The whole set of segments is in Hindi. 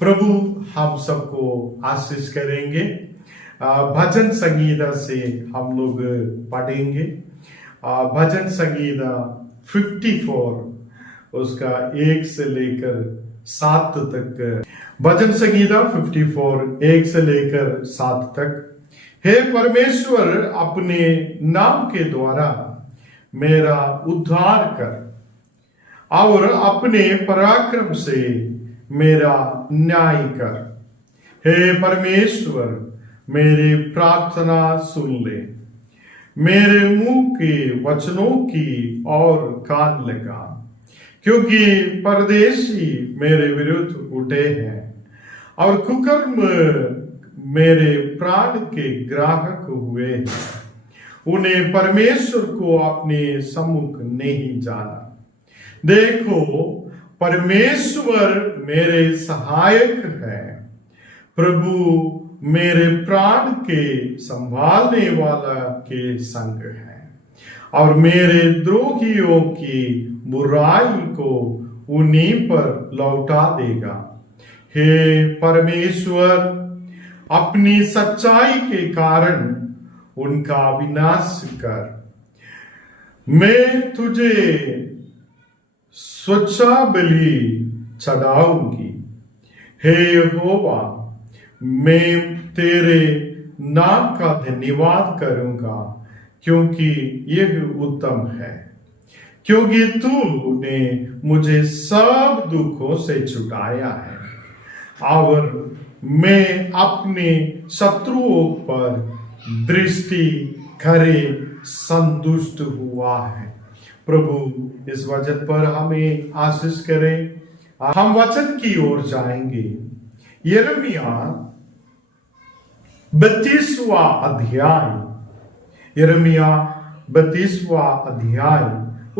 प्रभु हम सबको आशीष करेंगे। भजन संगीता से हम लोग पढ़ेंगे। भजन संगीता 54 उसका 1 से लेकर 7 तक। भजन संगीता 54 1 से लेकर 7 तक। हे परमेश्वर, अपने नाम के द्वारा मेरा उद्धार कर और अपने पराक्रम से मेरा न्याय कर। हे परमेश्वर, मेरी प्रार्थना सुन ले, मेरे मुंह के वचनों की और कान लगा, क्योंकि परदेशी मेरे विरुद्ध उठे हैं और कुकर्म मेरे प्राण के ग्राहक हुए हैं। उन्हें परमेश्वर को अपने सम्मुख नहीं जाना। देखो, परमेश्वर मेरे सहायक है, प्रभु मेरे प्राण के संभालने वाला के संग है और मेरे द्रोहियों की बुराई को उन्हीं पर लौटा देगा। हे परमेश्वर, अपनी सच्चाई के कारण उनका विनाश कर। मैं तुझे स्वच्छा बलि चढ़ाऊंगी। हे यहोवा, मैं तेरे नाम का धन्यवाद करूंगा, क्योंकि यह उत्तम है, क्योंकि तूने मुझे सब दुखों से छुड़ाया है और मैं अपने शत्रुओं पर दृष्टि करे संतुष्ट हुआ है। प्रभु इस वचन पर हमें आशीष करें। हम वचन की ओर जाएंगे। यिर्मयाह 32वां अध्याय, यिर्मयाह 32वां अध्याय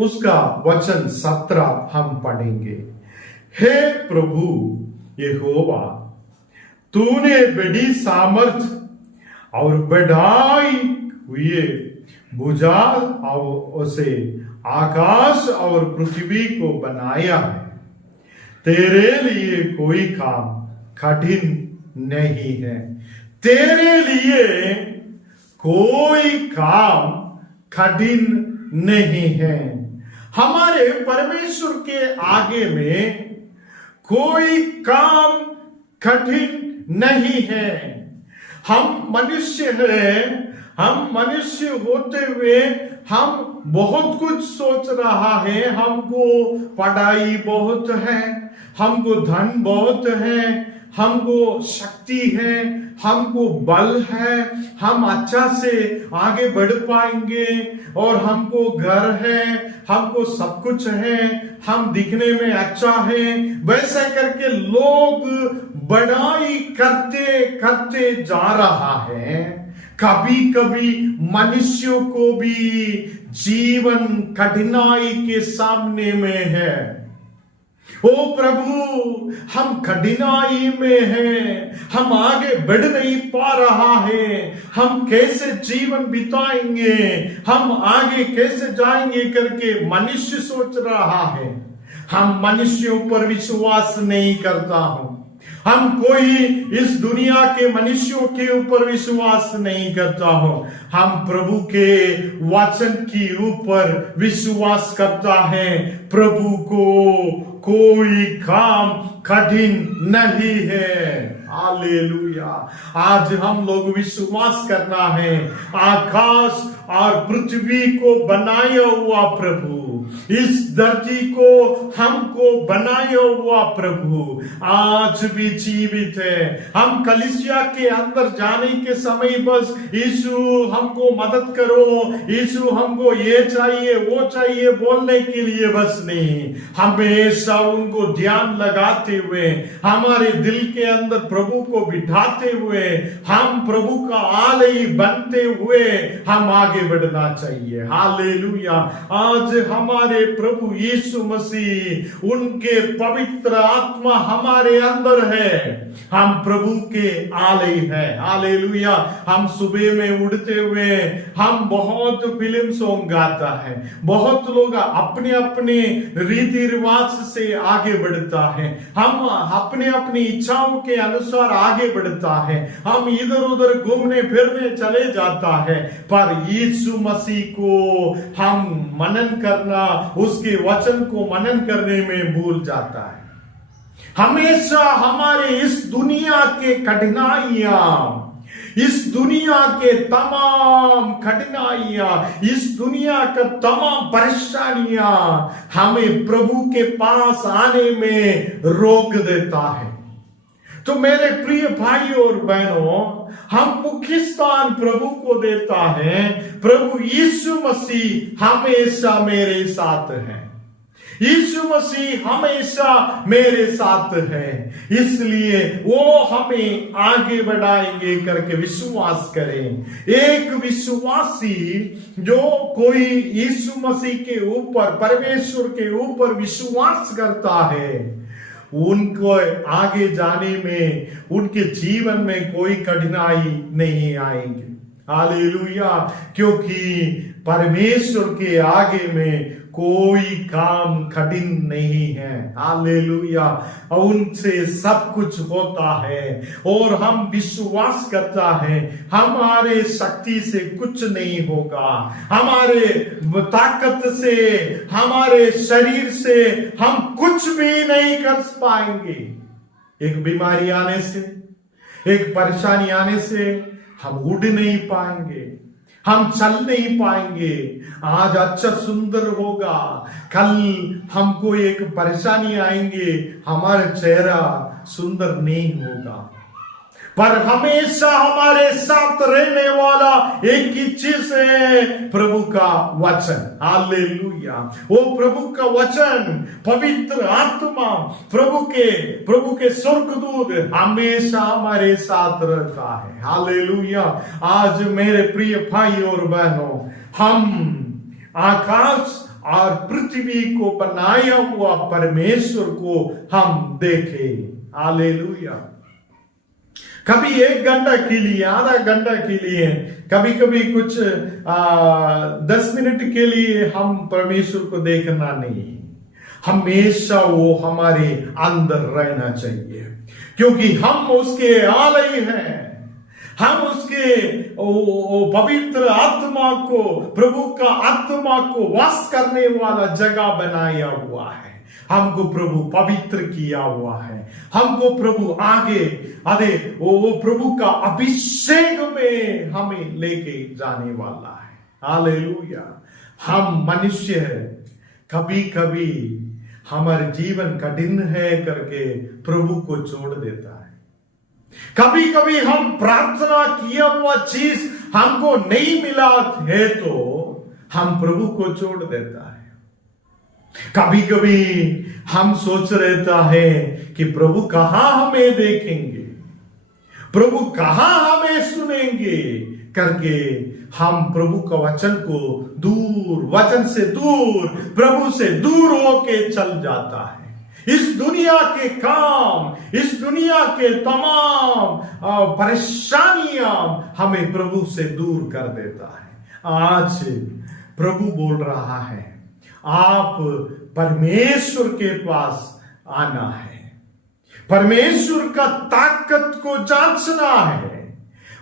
उसका वचन 17 हम पढ़ेंगे। हे प्रभु यहोवा, तूने बड़ी सामर्थ और बढ़ाई हुए भुजा से आकाश और पृथ्वी को बनाया है। तेरे लिए कोई काम कठिन नहीं है। तेरे लिए कोई काम कठिन नहीं है। हमारे परमेश्वर के आगे में कोई काम कठिन नहीं है। हम मनुष्य हैं। हम मनुष्य होते हुए हम बहुत कुछ सोच रहा है। हमको पढ़ाई बहुत है, हमको धन बहुत है, हमको शक्ति है, हमको बल है, हम अच्छा से आगे बढ़ पाएंगे और हमको घर है, हमको सब कुछ है, हम दिखने में अच्छा है। वैसा करके लोग बढ़ाई करते करते जा रहा है। कभी कभी मनुष्यों को भी जीवन कठिनाई के सामने में है। ओ प्रभु, हम कठिनाई में हैं, हम आगे बढ़ नहीं पा रहा है। हम कैसे जीवन बिताएंगे, हम आगे कैसे जाएंगे करके मनुष्य सोच रहा है। हम मनुष्यों पर विश्वास नहीं करता हूं। हम कोई इस दुनिया के मनुष्यों के ऊपर विश्वास नहीं करता हूं। हम प्रभु के वचन के ऊपर विश्वास करता है। प्रभु को कोई काम कठिन नहीं है। हालेलुया। आज हम लोग विश्वास करना है, आकाश और पृथ्वी को बनाया हुआ प्रभु, इस धरती को हमको बनाया हुआ प्रभु आज भी जीवित है। हम कलीसिया के अंदर जाने के समय बस यीशु हमको मदद करो, यीशु हमको ये चाहिए वो चाहिए बोलने के लिए बस नहीं, हमेशा उनको ध्यान लगाते हुए, हमारे दिल के अंदर प्रभु को बिठाते हुए, हम प्रभु का आलय बनते हुए हम आगे बढ़ना चाहिए। हालेलुया। आज हमारे हमारे प्रभु यीशु मसीह, उनके पवित्र आत्मा हमारे अंदर है। हम प्रभु के आलय हैं। हालेलुया। हम सुबह में उठते हुए हम बहुत फिल्म सॉन्ग गाता है, बहुत लोग अपने अपने रीति रिवाज से आगे बढ़ता है, हम अपने अपनी इच्छाओं के अनुसार आगे बढ़ता है, हम इधर उधर घूमने फिरने चले जाता है, पर यीशु मसीह को हम मनन करना, उसके वचन को मनन करने में भूल जाता है। हमेशा हमारे इस दुनिया के कठिनाइयां, इस दुनिया के तमाम कठिनाइयां, इस दुनिया का तमाम परेशानियां हमें प्रभु के पास आने में रोक देता है। तो मेरे प्रिय भाई और बहनों, हम मुख्य स्थान प्रभु को देता है। प्रभु यीशु मसीह हमेशा मेरे साथ है, यीशु मसीह हमेशा मेरे साथ है, इसलिए वो हमें आगे बढ़ाएंगे करके विश्वास करें। एक विश्वासी जो कोई यीशु मसीह के ऊपर, परमेश्वर के ऊपर विश्वास करता है, उनको आगे जाने में, उनके जीवन में कोई कठिनाई नहीं आएगी। हालेलुया। क्योंकि परमेश्वर के आगे में कोई काम कठिन नहीं है। हालेलुया। उनसे सब कुछ होता है और हम विश्वास करता है हमारे शक्ति से कुछ नहीं होगा, हमारे ताकत से, हमारे शरीर से हम कुछ भी नहीं कर पाएंगे। एक बीमारी आने से, एक परेशानी आने से हम उड़ नहीं पाएंगे, हम चल नहीं पाएंगे। आज अच्छा सुंदर होगा, कल हमको एक परेशानी आएंगे, हमारा चेहरा सुंदर नहीं होगा। पर हमेशा हमारे साथ रहने वाला एक ही चीज है, प्रभु का वचन। हालेलुया। वो प्रभु का वचन, पवित्र आत्मा, प्रभु के स्वर्गदूत हमेशा हमारे साथ रहता है। हालेलुया। आज मेरे प्रिय भाई और बहनों, हम आकाश और पृथ्वी को बनाया हुआ परमेश्वर को हम देखें। हालेलुया। कभी 1 घंटा के लिए, आधा घंटा के लिए, कभी कभी कुछ 10 मिनट के लिए हम परमेश्वर को देखना नहीं, हमेशा वो हमारे अंदर रहना चाहिए, क्योंकि हम उसके आलय हैं। हम उसके पवित्र आत्मा को, प्रभु का आत्मा को वास करने वाला जगह बनाया हुआ है। हमको प्रभु पवित्र किया हुआ है, हमको प्रभु आगे वो प्रभु का अभिषेक में हमें लेके जाने वाला है। हालेलुया। हम मनुष्य है, कभी कभी हमारे जीवन कठिन है करके प्रभु को छोड़ देता है। कभी कभी हम प्रार्थना किया हुआ चीज हमको नहीं मिला है तो हम प्रभु को छोड़ देता है। कभी कभी हम सोच रहता है कि प्रभु कहां हमें देखेंगे, प्रभु कहां हमें सुनेंगे करके हम प्रभु का वचन को दूर, वचन से दूर, प्रभु से दूर होके चल जाता है। इस दुनिया के काम, इस दुनिया के तमाम परेशानियां हमें प्रभु से दूर कर देता है। आज प्रभु बोल रहा है, आप परमेश्वर के पास आना है, परमेश्वर का ताकत को जांचना है,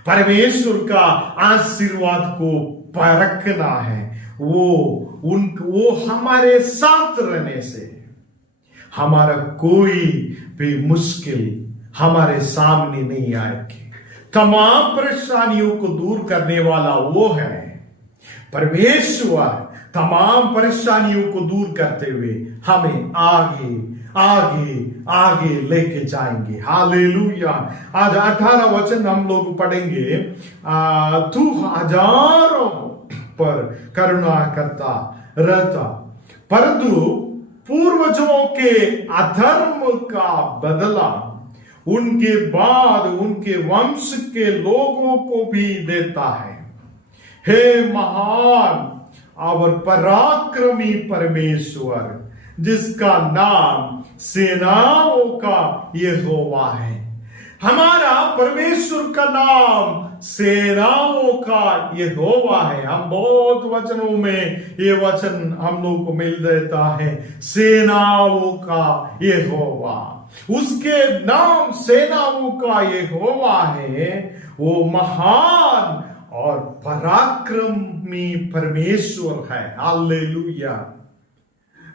परमेश्वर का आशीर्वाद को परखना है। वो हमारे साथ रहने से हमारा कोई भी मुश्किल हमारे सामने नहीं आएगी। तमाम परेशानियों को दूर करने वाला वो है परमेश्वर। तमाम परेशानियों को दूर करते हुए हमें आगे आगे आगे लेके जाएंगे। हालेलुया। आज 18 वचन हम लोग पढ़ेंगे। तू हजारों पर करुणा करता रहता, परंतु पूर्वजों के अधर्म का बदला उनके बाद उनके वंश के लोगों को भी देता है। हे महान और पराक्रमी परमेश्वर, जिसका नाम सेनाओं का यहोवा है। हमारा परमेश्वर का नाम सेनाओं का यहोवा है। हम बहुत वचनों में ये वचन हम लोग को मिल देता है, सेनाओं का यहोवा। उसके नाम सेनाओं का यहोवा है। वो महान और पराक्रमी परमेश्वर है। हालेलुया।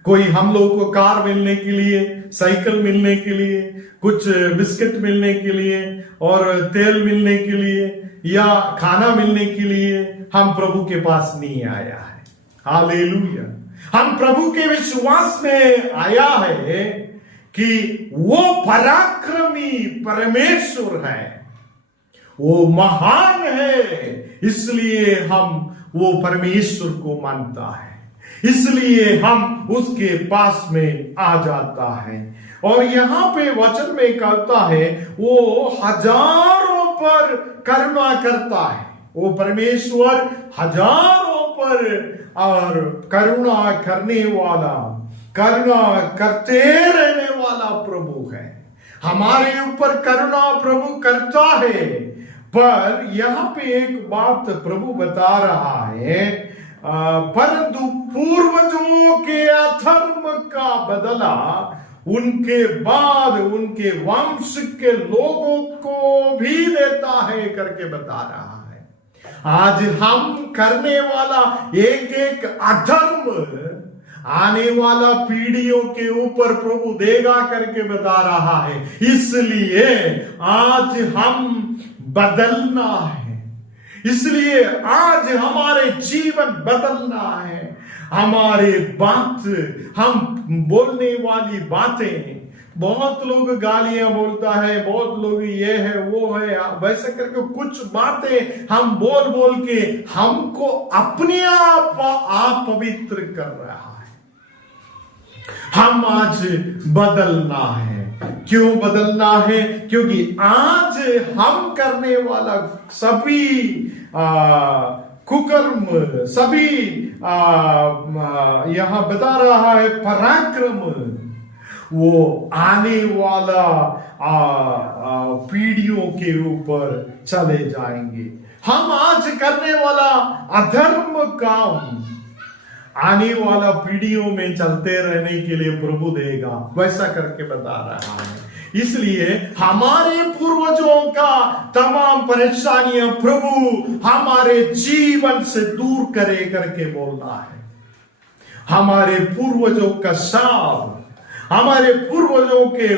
कोई हम लोग को कार मिलने के लिए, साइकिल मिलने के लिए, कुछ बिस्किट मिलने के लिए और तेल मिलने के लिए या खाना मिलने के लिए हम प्रभु के पास नहीं आया है। हालेलुया। हम प्रभु के विश्वास में आया है कि वो पराक्रमी परमेश्वर है, वो महान है, इसलिए हम वो परमेश्वर को मानता है, इसलिए हम उसके पास में आ जाता है। और यहां पे वचन में कहता है वो हजारों पर करुणा करता है। वो परमेश्वर हजारों पर और करुणा करने वाला, करुणा करते रहने वाला प्रभु है। हमारे ऊपर करुणा प्रभु करता है। पर यहां पे एक बात प्रभु बता रहा है, परंतु पूर्वजों के अधर्म का बदला उनके बाद उनके वंश के लोगों को भी देता है करके बता रहा है। आज हम करने वाला एक एक अधर्म आने वाला पीढ़ियों के ऊपर प्रभु देगा करके बता रहा है। इसलिए आज हम बदलना है, इसलिए आज हमारे जीवन बदलना है। हमारे बात, हम बोलने वाली बातें, बहुत लोग गालियां बोलता है, बहुत लोग ये है वो है वैसे करके कुछ बातें हम बोल बोल के हमको अपने आप पवित्र कर रहा है। हम आज बदलना है। क्यों बदलना है? क्योंकि आज हम करने वाला सभी कुकर्म, सभी यहां बता रहा है पराक्रम, वो आने वाला पीढ़ियों के ऊपर चले जाएंगे। हम आज करने वाला अधर्म काम आने वाला पीढ़ियों में चलते रहने के लिए प्रभु देगा, वैसा करके बता रहा है। इसलिए हमारे पूर्वजों का तमाम परेशानियां प्रभु हमारे जीवन से दूर करे करके बोलना है। हमारे पूर्वजों का शाप, हमारे पूर्वजों के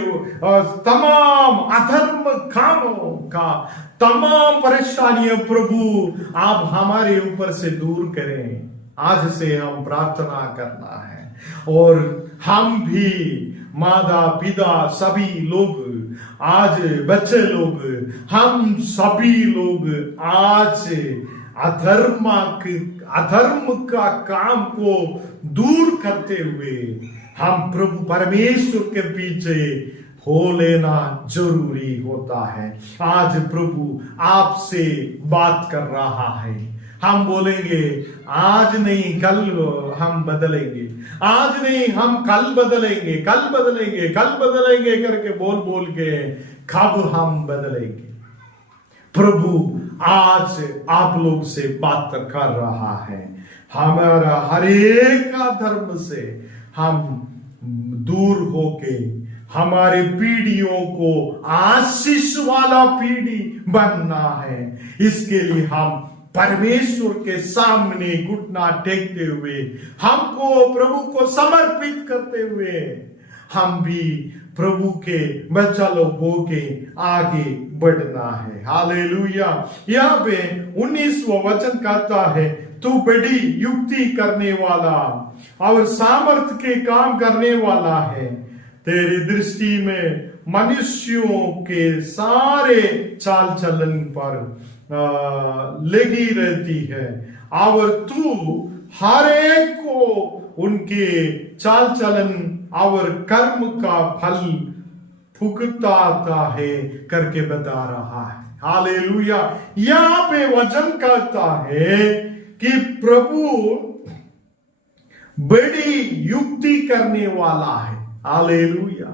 तमाम अधर्म कामों का तमाम परेशानियां प्रभु आप हमारे ऊपर से दूर करें। आज से हम प्रार्थना करना है। और हम भी माता पिता सभी लोग, आज बच्चे लोग, हम सभी लोग आज अधर्म का काम को दूर करते हुए हम प्रभु परमेश्वर के पीछे हो लेना जरूरी होता है। आज प्रभु आपसे बात कर रहा है। हम बोलेंगे आज नहीं कल हम बदलेंगे, आज नहीं हम कल बदलेंगे, कल बदलेंगे, कल बदलेंगे करके बोल बोल के कब हम बदलेंगे? प्रभु आज आप लोग से बात कर रहा है। हमारा हर एक धर्म से हम दूर होके हमारे पीढ़ियों को आशीष वाला पीढ़ी बनना है। इसके लिए हम परमेश्वर के सामने घुटना टेकते हुए, हमको प्रभु को समर्पित करते हुए, हम भी प्रभु के बच्चा लोग होके आगे बढ़ना है। हालेलुया। यहाँ पे 19वां वचन कहता है, तू बड़ी युक्ति करने वाला और सामर्थ के काम करने वाला है। तेरी दृष्टि में मनुष्यों के सारे चाल चलन पर लगी रहती है और तू हर एक को उनके चाल चलन और कर्म का फल भुगताता है करके बता रहा है। हालेलुया। यहाँ पे वचन कहता है कि प्रभु बड़ी युक्ति करने वाला है। हालेलुया।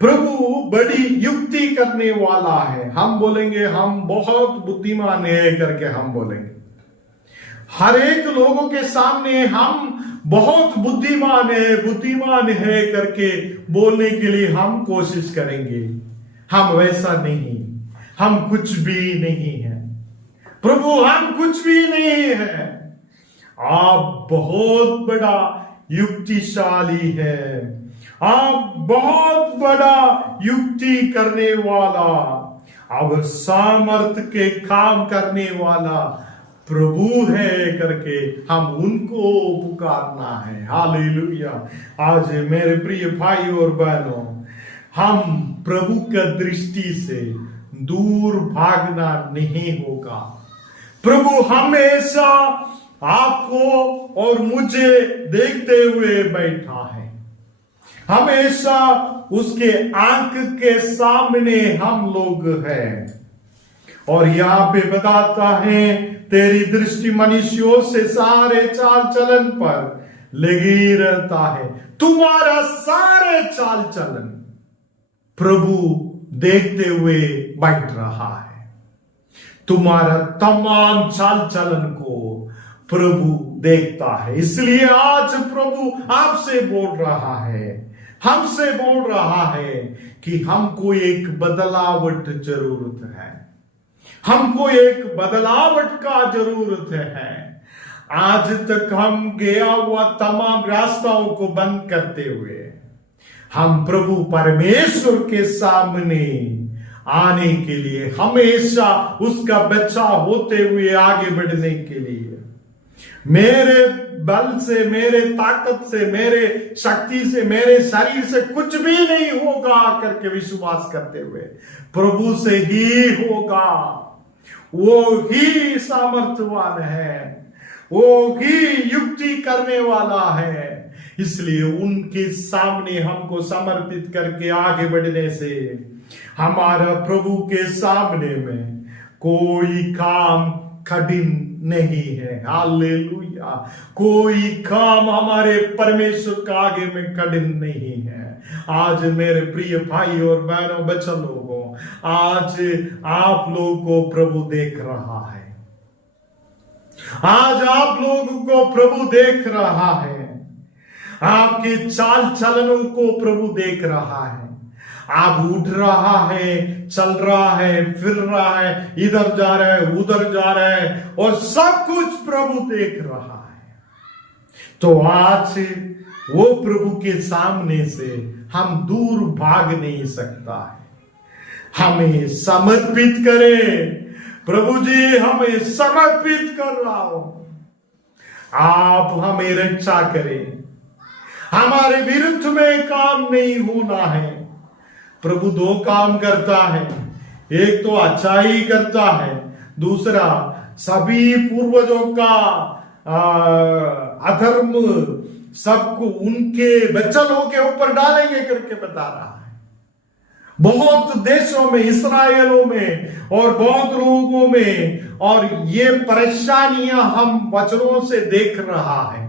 प्रभु बड़ी युक्ति करने वाला है। हम बोलेंगे हम बहुत बुद्धिमान है करके हम बोलेंगे, हर एक लोगों के सामने हम बहुत बुद्धिमान है करके बोलने के लिए हम कोशिश करेंगे। हम वैसा नहीं, हम कुछ भी नहीं है प्रभु, हम कुछ भी नहीं है। आप बहुत बड़ा युक्तिशाली है, आप बहुत बड़ा युक्ति करने वाला, अब सामर्थ के काम करने वाला प्रभु है करके हम उनको पुकारना है। हालेलुया। आज मेरे प्रिय भाई और बहनों, हम प्रभु का दृष्टि से दूर भागना नहीं होगा। प्रभु हमेशा आपको और मुझे देखते हुए बैठा है, हमेशा उसके आंख के सामने हम लोग हैं। और यहां पे बताता है, तेरी दृष्टि मनुष्यों से सारे चाल चलन पर लगी रहता है। तुम्हारा सारे चाल चलन प्रभु देखते हुए बैठ रहा है। तुम्हारा तमाम चाल चलन को प्रभु देखता है। इसलिए आज प्रभु आपसे बोल रहा है, हमसे बोल रहा है कि हमको एक बदलावट जरूरत है, हमको एक बदलावट का जरूरत है। आज तक हम गया हुआ तमाम रास्ताओं को बंद करते हुए हम प्रभु परमेश्वर के सामने आने के लिए, हमेशा उसका बच्चा होते हुए आगे बढ़ने के लिए, मेरे बल से, मेरे ताकत से, मेरे शक्ति से, मेरे शरीर से कुछ भी नहीं होगा करके विश्वास करते हुए प्रभु से ही होगा। वो ही सामर्थ्यवान है, वो ही युक्ति करने वाला है। इसलिए उनके सामने हमको समर्पित करके आगे बढ़ने से हमारा प्रभु के सामने में कोई काम कठिन नहीं है। हालेलुया। कोई काम हमारे परमेश्वर का आगे में कठिन नहीं है। आज मेरे प्रिय भाई और बहनों, बच्चों लोगों, आज आप लोगों को प्रभु देख रहा है, आज आप लोगों को प्रभु देख रहा है, आपके चाल चलनों को प्रभु देख रहा है। आप उठ रहा है, चल रहा है, फिर रहा है, इधर जा रहा है, उधर जा रहा है, और सब कुछ प्रभु देख रहा है। तो आज वो प्रभु के सामने से हम दूर भाग नहीं सकता है। हमें समर्पित करें, प्रभु जी हमें समर्पित कर रहा हूं, आप हमें रक्षा करें, हमारे विरुद्ध में काम नहीं होना है। प्रभु दो काम करता है, एक तो अच्छाई करता है, दूसरा सभी पूर्वजों का अधर्म सबको उनके बच्चों के ऊपर डालेंगे करके बता रहा है। बहुत देशों में, इस्राएलों में और बहुत लोगों में, और ये परेशानियां हम वचनों से देख रहा है।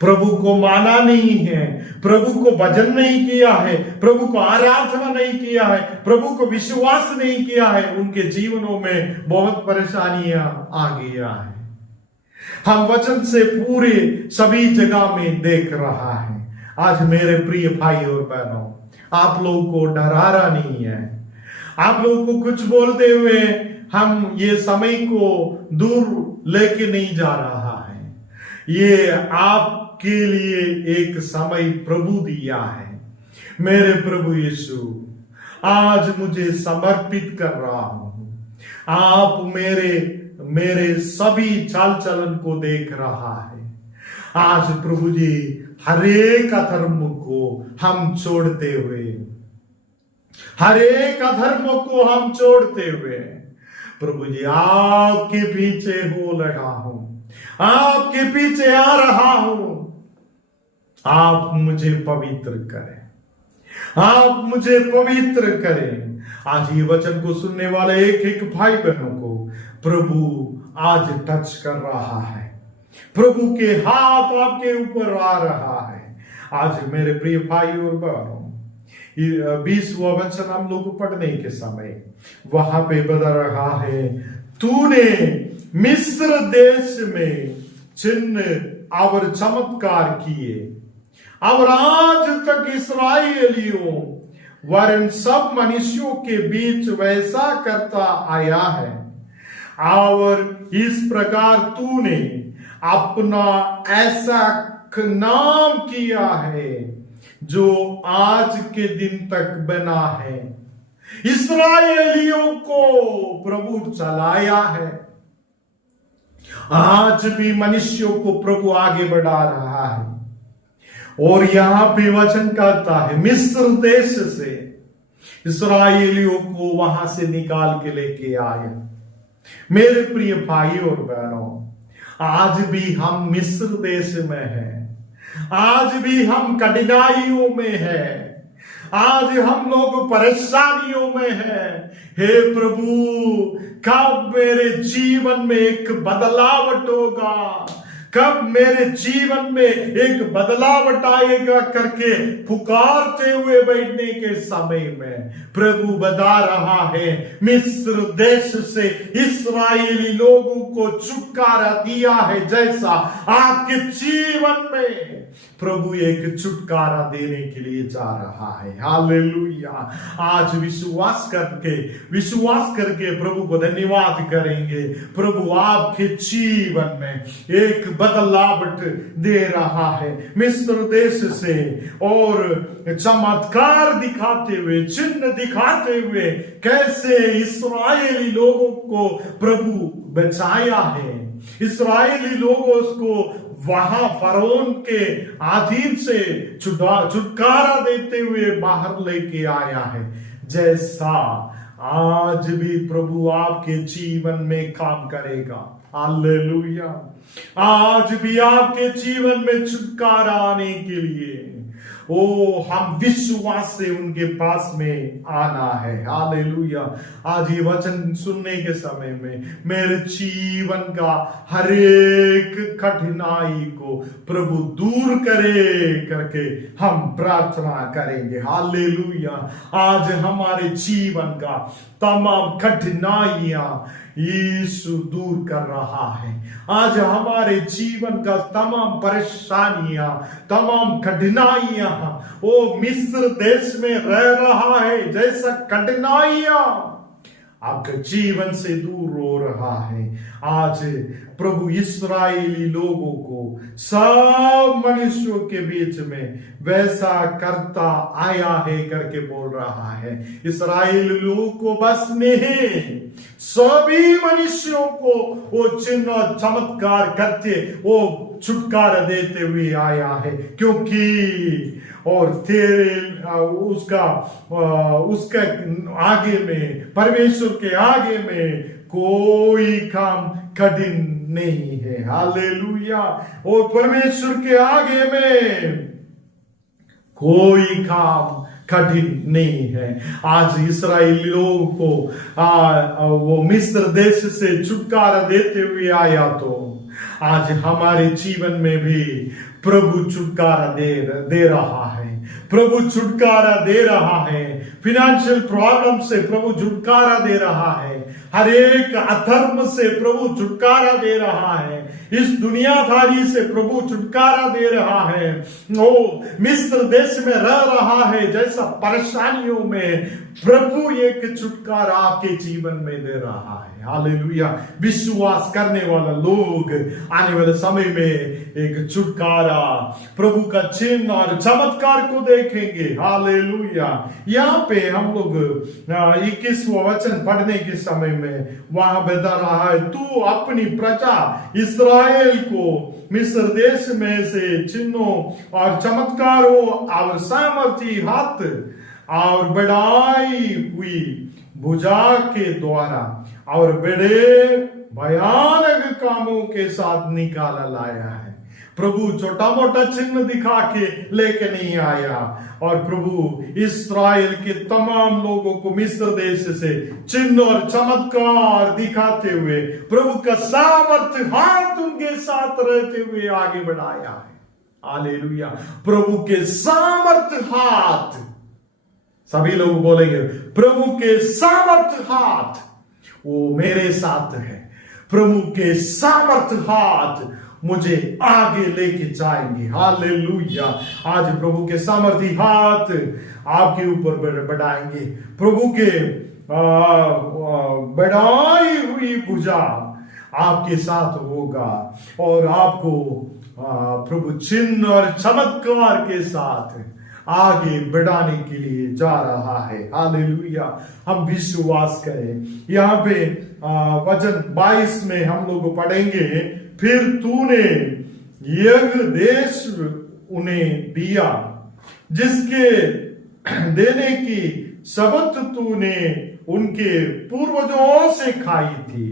प्रभु को माना नहीं है, प्रभु को भजन नहीं किया है, प्रभु को आराधना नहीं किया है, प्रभु को विश्वास नहीं किया है, उनके जीवनों में बहुत परेशानियां आ गया है। हम वचन से पूरे सभी जगह में देख रहा है। आज मेरे प्रिय भाई और बहनों, आप लोगों को डराना नहीं है, आप लोगों को कुछ बोलते हुए हम ये समय को दूर लेके नहीं जा रहा है। ये आपके लिए एक समय प्रभु दिया है। मेरे प्रभु यीशु, आज मुझे समर्पित कर रहा हूं। आप मेरे सभी चाल चलन को देख रहा है। आज प्रभु जी हर एक अधर्म को हम छोड़ते हुए, हर एक अधर्म को हम छोड़ते हुए प्रभु जी आपके पीछे हो लगा हूं, आपके पीछे आ रहा हूं। आप मुझे पवित्र करें, आप मुझे पवित्र करें। आज ये वचन को सुनने वाले एक एक भाई बहनों को प्रभु आज टच कर रहा है। प्रभु के हाथ आपके ऊपर आ रहा है। आज मेरे प्रिय भाई और बहनों, 20वां वचन हम लोग पढ़ने के समय वहां पे बता रहा है, तूने मिस्र देश में चिन्ह और चमत्कार किए और आज तक इसराइलियों वरन सब मनुष्यों के बीच वैसा करता आया है, और इस प्रकार तूने अपना ऐसा नाम किया है जो आज के दिन तक बना है। इस्राएलियों को प्रभु चलाया है, आज भी मनुष्यों को प्रभु आगे बढ़ा रहा है। और यहां पे वचन कहता है, मिस्र देश से इस्राएलियों को वहां से निकाल के लेके आया। मेरे प्रिय भाई और बहनों, आज भी हम मिस्र देश में हैं, आज भी हम कठिनाइयों में हैं, आज हम लोग परेशानियों में हैं। हे प्रभु, कब मेरे जीवन में एक बदलावट होगा, कब मेरे जीवन में एक बदलावट आएगा करके पुकारते हुए बैठने के समय में प्रभु बता रहा है, मिस्र देश से इस्राएली लोगों को छुटकारा दिया है, जैसा आपके जीवन में प्रभु एक छुटकारा देने के लिए जा रहा है। हालेलुया। आज विश्वास करके प्रभु को धन्यवाद करेंगे। प्रभु आपके जीवन में एक बदलावट दे रहा है, मिस्र देश से और चमत्कार दिखाते हुए, चिन्ह दिखाते हुए कैसे इस्राएली लोगों को प्रभु बचाया है। इस्राएली लोगों को वहां फरोन के अधीन से छुटकारा देते हुए बाहर लेके आया है, जैसा आज भी प्रभु आपके जीवन में काम करेगा। हालेलुया। आज भी आपके जीवन में छुटकारा आने के लिए हम विश्वास से उनके पास में आना है। हालेलुया। आज ये वचन सुनने के समय में मेरे जीवन का हर एक कठिनाई को प्रभु दूर करे करके हम प्रार्थना करेंगे। हालेलुया। आज हमारे जीवन का तमाम कठिनाइयां यीशु दूर कर रहा है। आज हमारे जीवन का तमाम परेशानियां, तमाम कठिनाइयां वो मिस्र देश में रह रहा है जैसा कठिनाइयां आपके जीवन से दूर हो रहा है। आज प्रभु इस्राएली लोगों को सब मनुष्यों के बीच में वैसा करता आया है करके बोल रहा है। इस्राएली लोगों को बस नहीं, सभी मनुष्यों को वो चिन्ह और चमत्कार करते, वो छुटकारा देते हुए आया है, क्योंकि और तेरे उसका आगे में, परमेश्वर के आगे में कोई काम कठिन नहीं है। हालेलुया। और परमेश्वर के आगे में कोई काम कठिन नहीं है। आज इस्राएली लोगों को वो मिस्र देश से छुटकारा देते हुए आया, तो आज हमारे जीवन में भी प्रभु छुटकारा दे रहा है। प्रभु छुटकारा दे रहा है। फिनेंशियल प्रॉब्लम से प्रभु छुटकारा दे रहा है। हर एक अधर्म से प्रभु छुटकारा दे रहा है। इस दुनियादारी से प्रभु छुटकारा दे रहा है। वो मिस्र देश में रह रहा है जैसा परेशानियों में प्रभु एक छुटकारा आपके जीवन में दे रहा है। हालेलुया। विश्वास करने वाला लोग आने वाले समय में एक छुटकारा, प्रभु का चिन्ह और चमत्कार को देखेंगे। हालेलुया। यहाँ पे हम लोग 21वां वचन पढ़ने के समय में वहां बता रहा है, तू अपनी प्रजा इस्राएल को मिस्र देश में से चिन्हों और चमत्कारों और सामर्थी हाथ और बढ़ाई हुई भुजा के द्वारा और बड़े भयानक कामों के साथ निकाला लाया है। प्रभु छोटा मोटा चिन्ह दिखा के लेके नहीं आया। और प्रभु इस्राएल के तमाम लोगों को मिस्र देश से चिन्ह और चमत्कार दिखाते हुए प्रभु का सामर्थ्य हाथ उनके साथ रहते हुए आगे बढ़ाया है। हालेलुया। प्रभु के सामर्थ्य हाथ, सभी लोग बोलेंगे प्रभु के सामर्थ्य हाथ वो मेरे साथ है। प्रभु के सामर्थ्य हाथ मुझे आगे लेके जाएंगे। हालेलुया। आज प्रभु के सामर्थ्य हाथ आपके ऊपर बढ़ाएंगे। प्रभु के बढ़ाई हुई भुजा आपके साथ होगा और आपको प्रभु चिन्ह और चमत्कार के साथ आगे बढ़ाने के लिए जा रहा है। हालेलुया। हम विश्वास करें। यहाँ पे वचन 22 में हम लोग पढ़ेंगे, फिर तूने यह देश उन्हें दिया जिसके देने की शपथ तूने उनके पूर्वजों से खाई थी,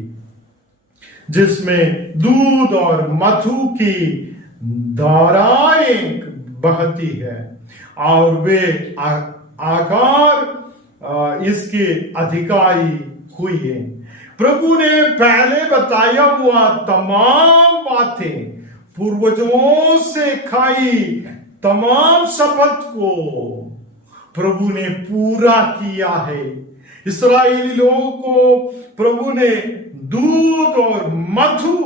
जिसमें दूध और मधु की धाराएं बहती है और वे आकार इसके अधिकारी हुए। प्रभु ने पहले बताया हुआ तमाम बातें, पूर्वजों से खाई तमाम शपथ को प्रभु ने पूरा किया है। इस्राएली लोगों को प्रभु ने दूध और मधु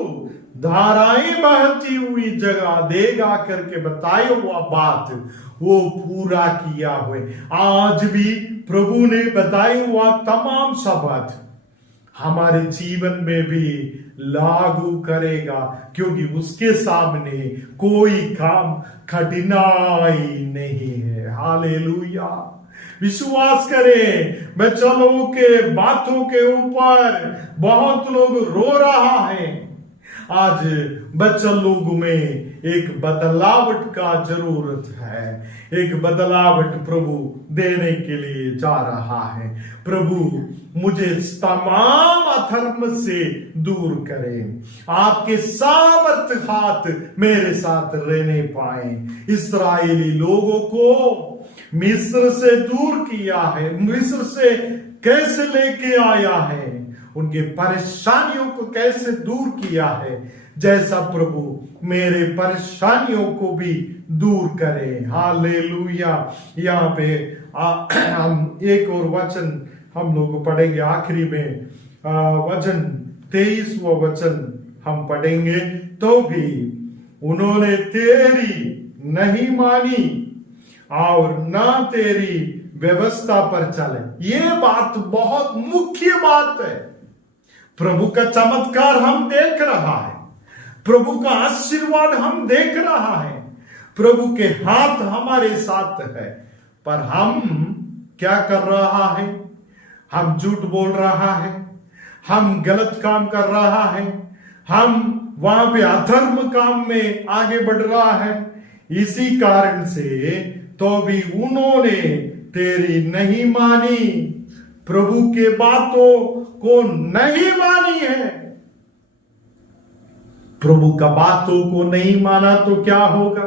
धाराएं बहती हुई जगह देगा करके बताया हुआ बात वो पूरा किया हुए। आज भी प्रभु ने बताया हुआ तमाम शपथ हमारे जीवन में भी लागू करेगा, क्योंकि उसके सामने कोई काम कठिनाई नहीं है। हालेलुया। विश्वास करें। बच्चों के बातों के ऊपर बहुत लोग रो रहा है। आज बच्चा लोगों में एक बदलावट का जरूरत है। एक बदलावट प्रभु देने के लिए जा रहा है। प्रभु मुझे तमाम अधर्म से दूर करें, आपके सामर्थ्य हाथ मेरे साथ रहने पाए। इस्राएली लोगों को मिस्र से दूर किया है, मिस्र से कैसे लेके आया है, उनके परेशानियों को कैसे दूर किया है, जैसा प्रभु मेरे परेशानियों को भी दूर करे। हालेलुया। यहाँ पे हम एक और वचन हम लोग पढ़ेंगे आखिरी में, वचन 23वां वचन हम पढ़ेंगे। तो भी उन्होंने तेरी नहीं मानी और ना तेरी व्यवस्था पर चले। ये बात बहुत मुख्य बात है। प्रभु का चमत्कार हम देख रहा है, प्रभु का आशीर्वाद हम देख रहा है, प्रभु के हाथ हमारे साथ है, पर हम क्या कर रहा है? हम झूठ बोल रहा है, हम गलत काम कर रहा है, हम वहां पे अधर्म काम में आगे बढ़ रहा है। इसी कारण से तो भी उन्होंने तेरी नहीं मानी, प्रभु के बातों को नहीं मानी है। प्रभु का बातों को नहीं माना तो क्या होगा?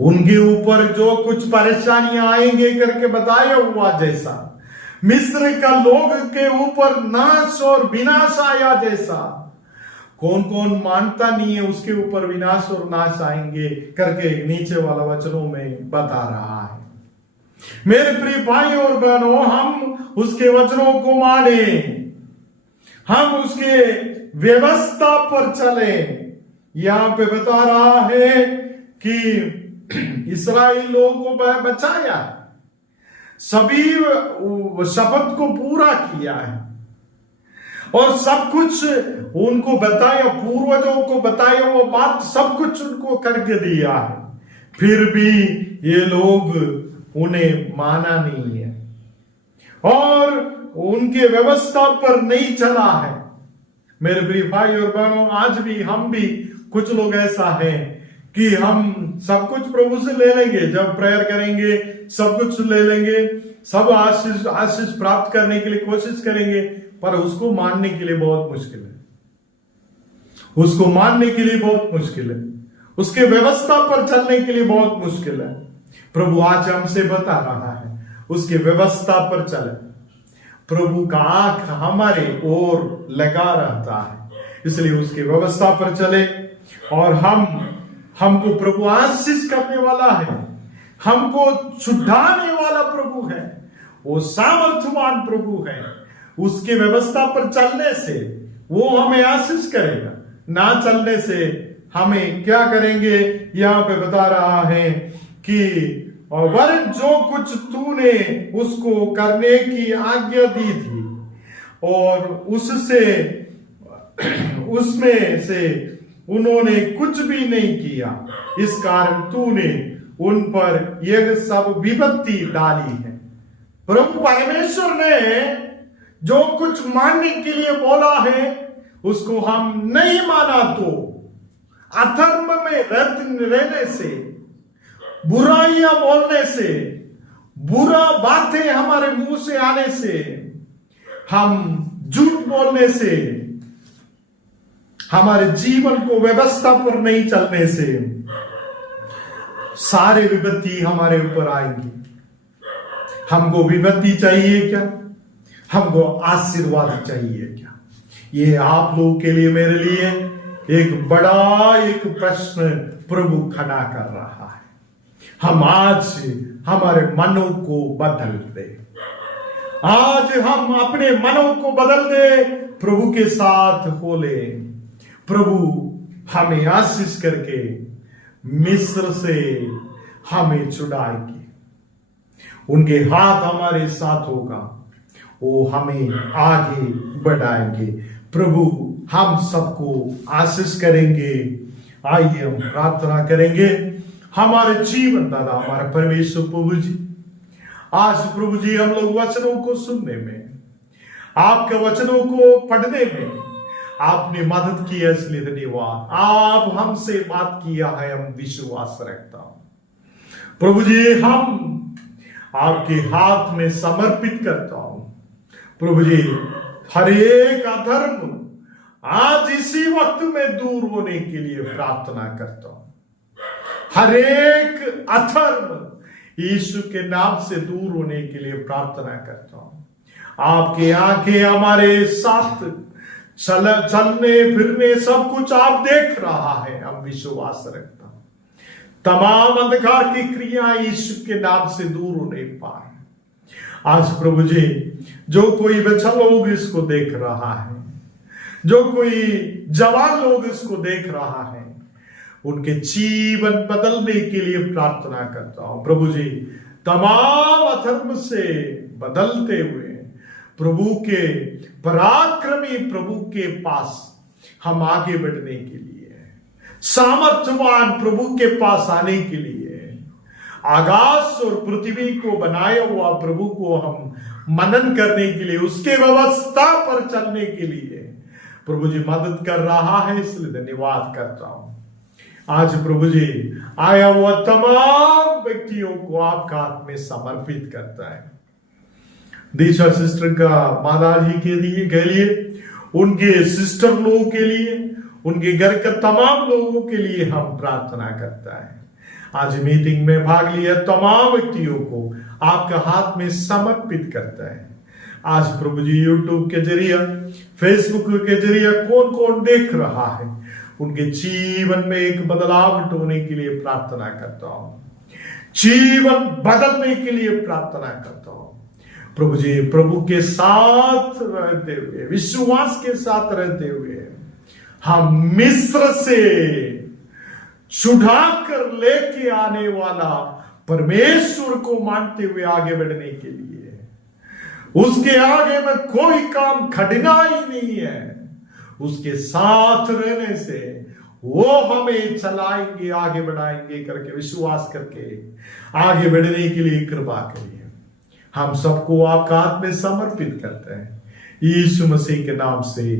उनके ऊपर जो कुछ परेशानियां आएंगे करके बताया हुआ जैसा, मिस्र का लोग के ऊपर नाश और विनाश आया जैसा, कौन कौन मानता नहीं है उसके ऊपर विनाश और नाश आएंगे करके नीचे वाला वचनों में बता रहा है। मेरे प्रिय भाई और बहनों, हम उसके वचनों को माने, हम उसके व्यवस्था पर चले। यहां पे बता रहा है कि इस्राएल लोगों को बचाया, सभी शपथ को पूरा किया है और सब कुछ उनको बताया, पूर्वजों को बताया वो बात सब कुछ उनको करके दिया है, फिर भी ये लोग उन्हें माना नहीं है और उनके व्यवस्था पर नहीं चला है। मेरे प्रिय भाई और बहनों, आज भी हम भी कुछ लोग ऐसा है कि हम सब कुछ प्रभु से ले लेंगे, जब प्रेयर करेंगे सब कुछ ले लेंगे, सब आशीष प्राप्त करने के लिए कोशिश करेंगे, पर उसको मानने के लिए बहुत मुश्किल है। उसको मानने के लिए बहुत मुश्किल है, उसके व्यवस्था पर चलने के लिए बहुत मुश्किल है। प्रभु आज हमसे बता रहा है उसके व्यवस्था पर चले। प्रभु का आंख हमारे ओर लगा रहता है, इसलिए उसकी व्यवस्था पर चले। और हमको प्रभु आशीष करने वाला है, हमको छुड़ाने वाला प्रभु है, वो सामर्थ्यवान प्रभु है। उसके व्यवस्था पर चलने से वो हमें आशीष करेगा, ना चलने से हमें क्या करेंगे। यहां पे बता रहा है कि और वरन जो कुछ तूने उसको करने की आज्ञा दी थी और उसमें से उन्होंने कुछ भी नहीं किया, इस कारण तूने उन पर यह सब विपत्ति डाली है। प्रभु परमेश्वर ने जो कुछ मानने के लिए बोला है उसको हम नहीं माना तो अधर्म में रहने से, बुराइयां बोलने से, बुरा बातें हमारे मुंह से आने से, हम झूठ बोलने से, हमारे जीवन को व्यवस्था पर नहीं चलने से सारे विपत्ति हमारे ऊपर आएंगी। हमको विपत्ति चाहिए क्या? हमको आशीर्वाद चाहिए क्या? ये आप लोगों के लिए, मेरे लिए एक बड़ा एक प्रश्न प्रभु खड़ा कर रहा है। हम आज हमारे मनों को बदल दे, आज हम अपने मनों को बदल दे, प्रभु के साथ हो ले। प्रभु हमें आशीष करके मिस्र से हमें छुड़ाएंगे, उनके हाथ हमारे साथ होगा, वो हमें आगे बढ़ाएंगे। प्रभु हम सबको आशीष करेंगे। आइए हम प्रार्थना करेंगे। हमारे जीवन दादा, हमारे परमेश्वर प्रभु जी, आज प्रभु जी हम लोग वचनों को सुनने में, आपके वचनों को पढ़ने में आपने मदद की है, इसलिए धन्यवाद। आप हमसे बात किया है, हम विश्वास रखता हूं प्रभु जी। हम आपके हाथ में समर्पित करता हूं प्रभु जी। हर एक अधर्म आज इसी वक्त में दूर होने के लिए प्रार्थना करता हूं। हर एक अधर्म यीशु के नाम से दूर होने के लिए प्रार्थना करता हूं। आपके आंखें हमारे साथ चलने फिरने सब कुछ आप देख रहा है, हम विश्वास रखता हूं। तमाम अंधकार की क्रियाएं यीशु के नाम से दूर होने पाए। आज प्रभु जी, जो कोई बच्चा लोग इसको देख रहा है, जो कोई जवान लोग इसको देख रहा है, उनके जीवन बदलने के लिए प्रार्थना करता हूं प्रभु जी। तमाम अधर्म से बदलते हुए प्रभु के पराक्रमी प्रभु के पास हम आगे बढ़ने के लिए, सामर्थ्यवान प्रभु के पास आने के लिए, आकाश और पृथ्वी को बनाया हुआ प्रभु को हम मनन करने के लिए, उसके व्यवस्था पर चलने के लिए प्रभु जी मदद कर रहा है, इसलिए धन्यवाद करता हूं। आज प्रभु जी आया हुआ तमाम व्यक्तियों को आपका हाथ में समर्पित करता है। दीक्षा सिस्टर का माता जी के लिए, उनके सिस्टर लोगों के लिए, उनके घर के तमाम लोगों के लिए हम प्रार्थना करता है। आज मीटिंग में भाग लिया तमाम व्यक्तियों को आपका हाथ में समर्पित करता है। आज प्रभु जी यूट्यूब के जरिए, फेसबुक के जरिए कौन कौन देख रहा है, उनके जीवन में एक बदलाव होने के लिए प्रार्थना करता हूं, जीवन बदलने के लिए प्रार्थना करता हूं प्रभु जी। प्रभु के साथ रहते हुए, विश्वास के साथ रहते हुए हम मिस्र से छुड़ाकर लेके आने वाला परमेश्वर को मानते हुए आगे बढ़ने के लिए, उसके आगे में कोई काम कठिनाई नहीं है, उसके साथ रहने से वो हमें चलाएंगे, आगे बढ़ाएंगे करके विश्वास करके आगे बढ़ने के लिए कृपा करिए। हम सबको आपका हाथ में समर्पित करते हैं यीशु मसीह के नाम से,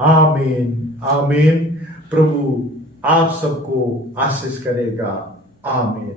आमीन आमीन। प्रभु आप सबको आशीष करेगा, आमीन।